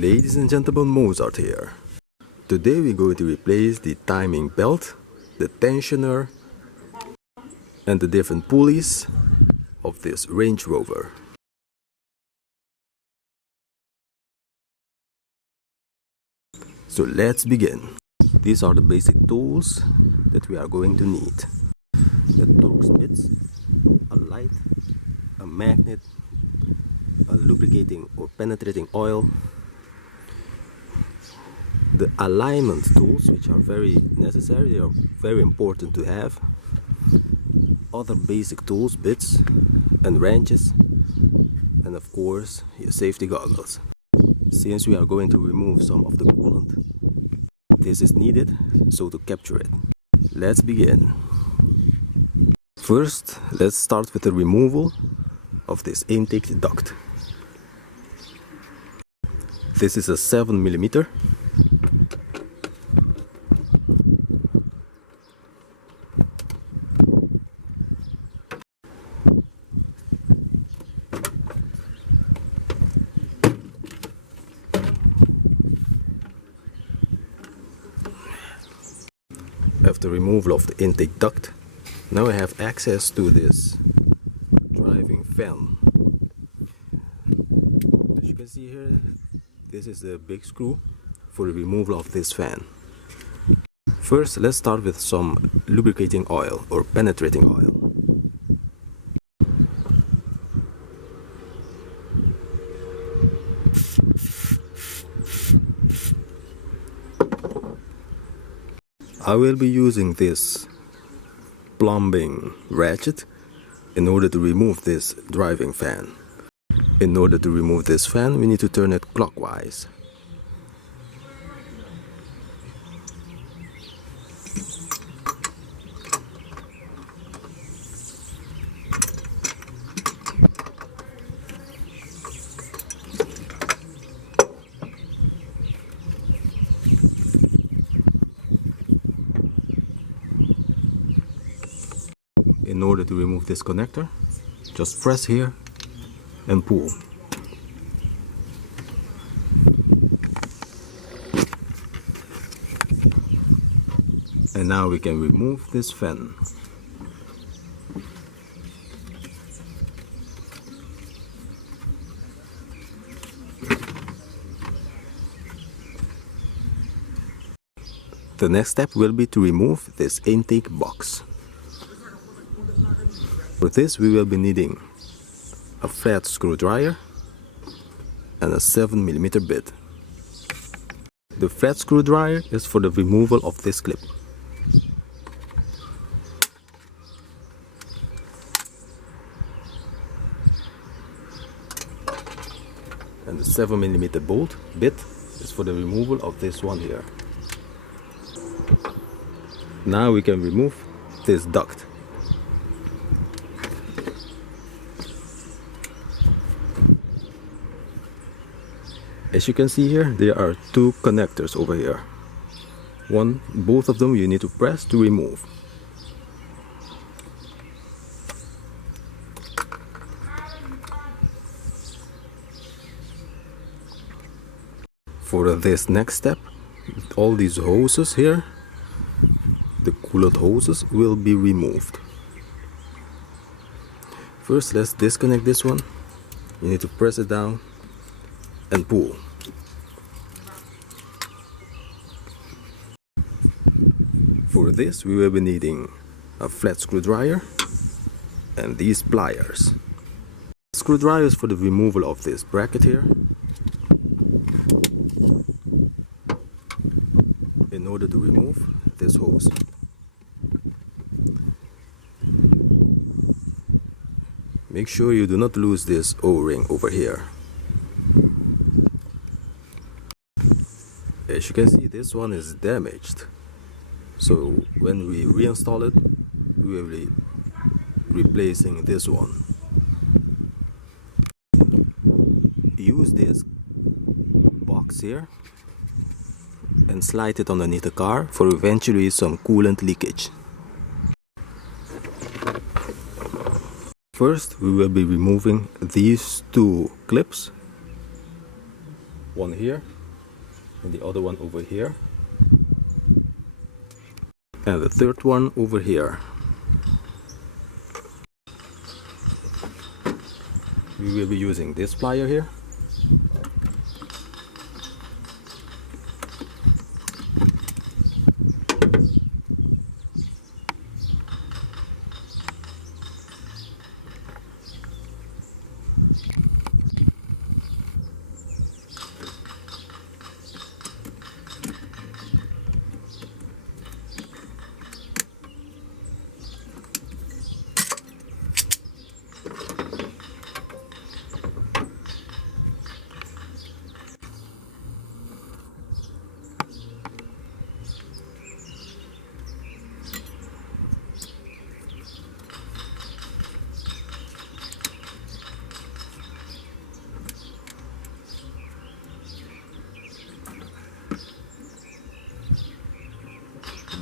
Ladies and gentlemen, Moz-Art here. Today we're going to replace the timing belt, the tensioner and the different pulleys of this Range Rover. So let's begin. These are the basic tools that we are going to need. The torque bits, a light, a magnet, a lubricating or penetrating oil, the alignment tools, which are very necessary, they are very important to have, other basic tools, bits and wrenches, and of course your safety goggles. Since we are going to remove some of the coolant, this is needed so to capture it. Let's begin. First, let's start with the removal of this intake duct. This is a 7mm. After removal of the intake duct, now I have access to this driving fan. As you can see here, this is the big screw for the removal of this fan. First, let's start with some lubricating oil or penetrating oil. I will be using this plumbing ratchet in order to remove this driving fan. In order to remove this fan, we need to turn it clockwise. In order to remove this connector, just press here and pull. And now we can remove this fan. The next step will be to remove this intake box. For this we will be needing a flat screwdriver and a 7mm bit. The flat screwdriver is for the removal of this clip. And the 7mm bolt bit is for the removal of this one here. Now we can remove this duct. As you can see here, there are two connectors over here. Both of them you need to press to remove. For this next step, all these hoses here, the coolant hoses, will be removed. First, let's disconnect this one. You need to press it down and pull. For this we will be needing a flat screwdriver and these pliers. Screwdrivers for the removal of this bracket here, in order to remove this hose. Make sure you do not lose this O-ring over here. As you can see, this one is damaged, so when we reinstall it, we will be replacing this one. Use this box here and slide it underneath the car for eventually some coolant leakage. First, we will be removing these two clips one here and the other one over here, and the third one over here. We will be using this plier here.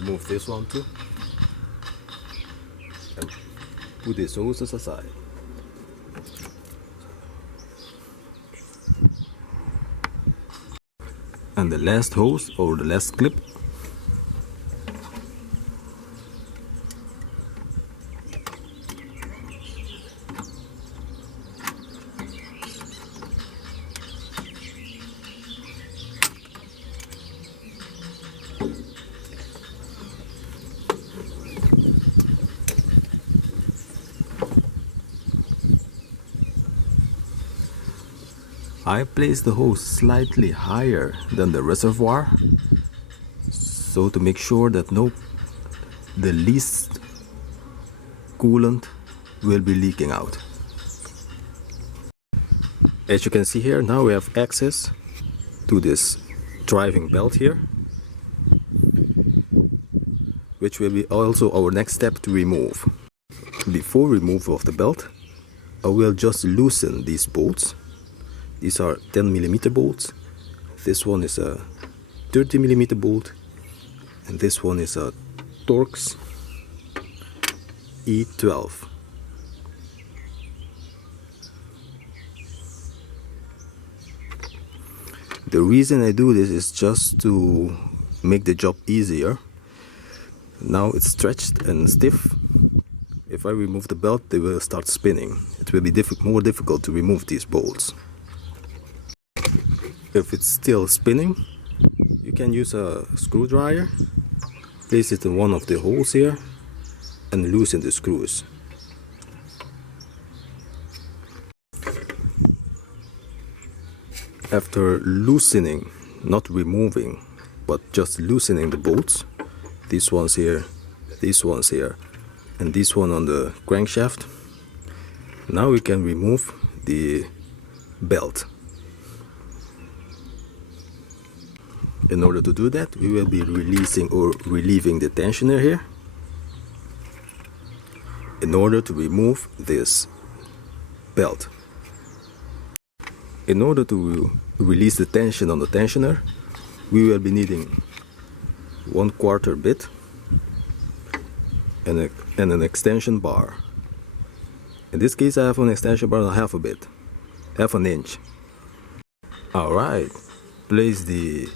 Remove this one too, and put these hoses aside. And the last hose, or the last clip, I place the hose slightly higher than the reservoir, so to make sure that the least coolant will be leaking out. As you can see here, now we have access to this driving belt here, which will be also our next step to remove. Before removal of the belt, I will just loosen these bolts. These are 10mm bolts. This one is a 30mm bolt, and this one is a Torx E12. The reason I do this is just to make the job easier. Now it's stretched and stiff. If I remove the belt, they will start spinning. It will be more difficult to remove these bolts. If it's still spinning, you can use a screwdriver, place it in one of the holes here, and loosen the screws. After loosening, not removing, but just loosening the bolts, these ones here, and this one on the crankshaft, now we can remove the belt. In order to do that, we will be releasing or relieving the tensioner here in order to remove this belt. In order to release the tension on the tensioner, we will be needing 1/4 bit and an extension bar. In this case, I have an extension bar of half a bit, half an inch. Alright, place the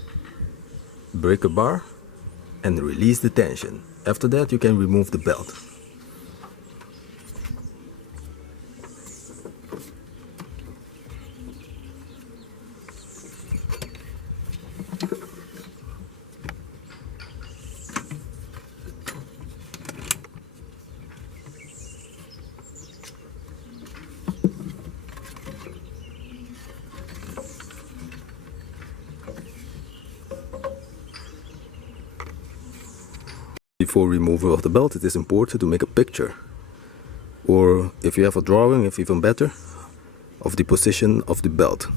breaker bar and release the tension. After that, you can remove the belt. Before removal of the belt, it is important to make a picture, or if you have a drawing, it's even better, of the position of the belt.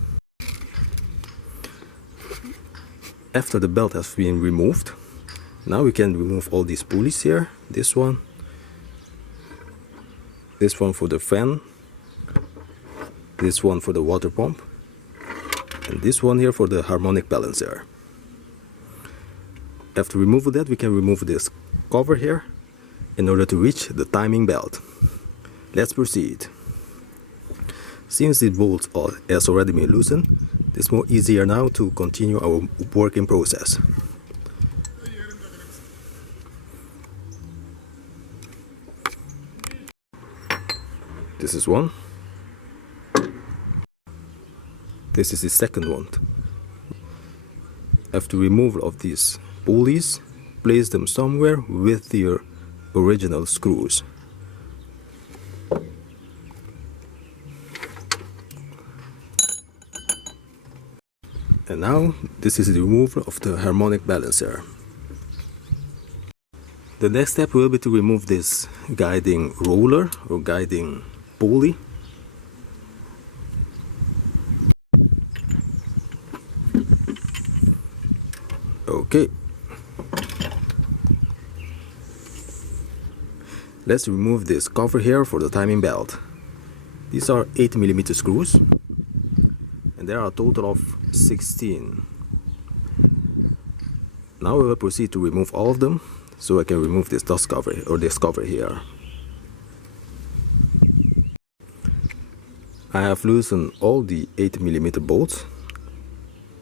After the belt has been removed, now we can remove all these pulleys here. This one for the fan, this one for the water pump, and this one here for the harmonic balancer. After removing that, we can remove this cover here in order to reach the timing belt. Let's proceed. Since the bolt has already been loosened, It's more easier now to continue our working process. This is one. This is the second one. After removal of these pulleys, place them somewhere with your original screws. And now this is the removal of the harmonic balancer. The next step will be to remove this guiding roller or guiding pulley. Okay. Let's remove this cover here for the timing belt. These are 8mm screws, and there are a total of 16. Now we will proceed to remove all of them, so I can remove this dust cover or this cover here. I have loosened all the 8mm bolts.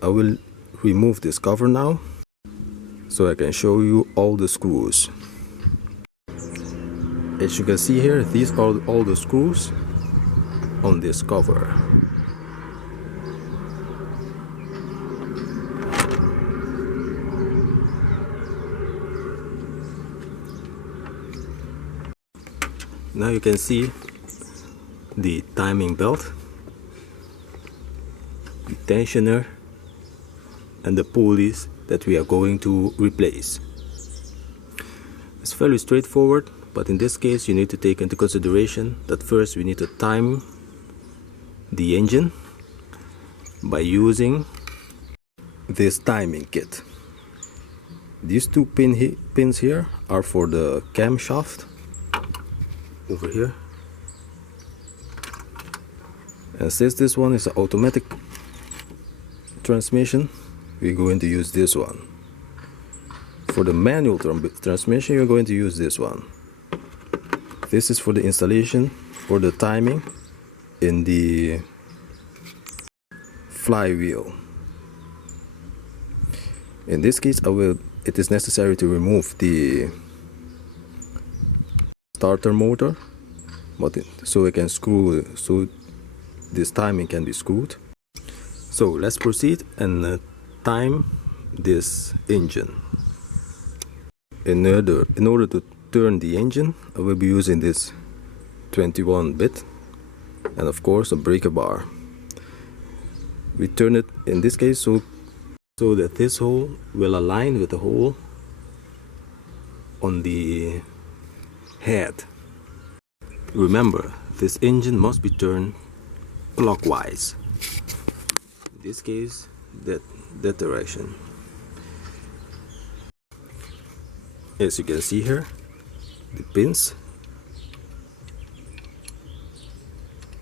I will remove this cover now, so I can show you all the screws. As you can see here, these are all the screws on this cover. Now you can see the timing belt, the tensioner, and the pulleys that we are going to replace. It's fairly straightforward, but in this case you need to take into consideration that first we need to time the engine by using this timing kit. These two pins here are for the camshaft over here, and since this one is an automatic transmission, we're going to use this one. For the manual transmission, you're going to use this one. This is for the installation or the timing in the flywheel. In this case, it is necessary to remove the starter motor, so I can screw, so this timing can be screwed. So let's proceed and time this engine. In order to turn the engine, I will be using this 21 bit and of course a breaker bar. We turn it in this case so that this hole will align with the hole on the head. Remember, this engine must be turned clockwise. In this case, that direction. As you can see here, the pins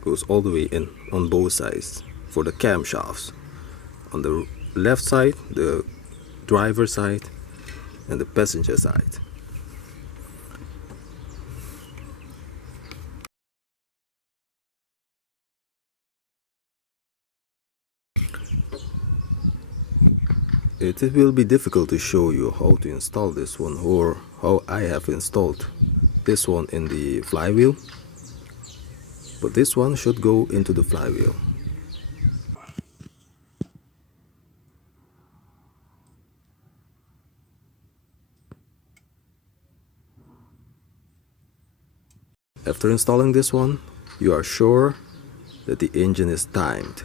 goes all the way in on both sides for the camshafts. On the left side, the driver side, and the passenger side. It will be difficult to show you how to install this one, or how I have installed this one in the flywheel, but this one should go into the flywheel. After installing this one, you are sure that the engine is timed.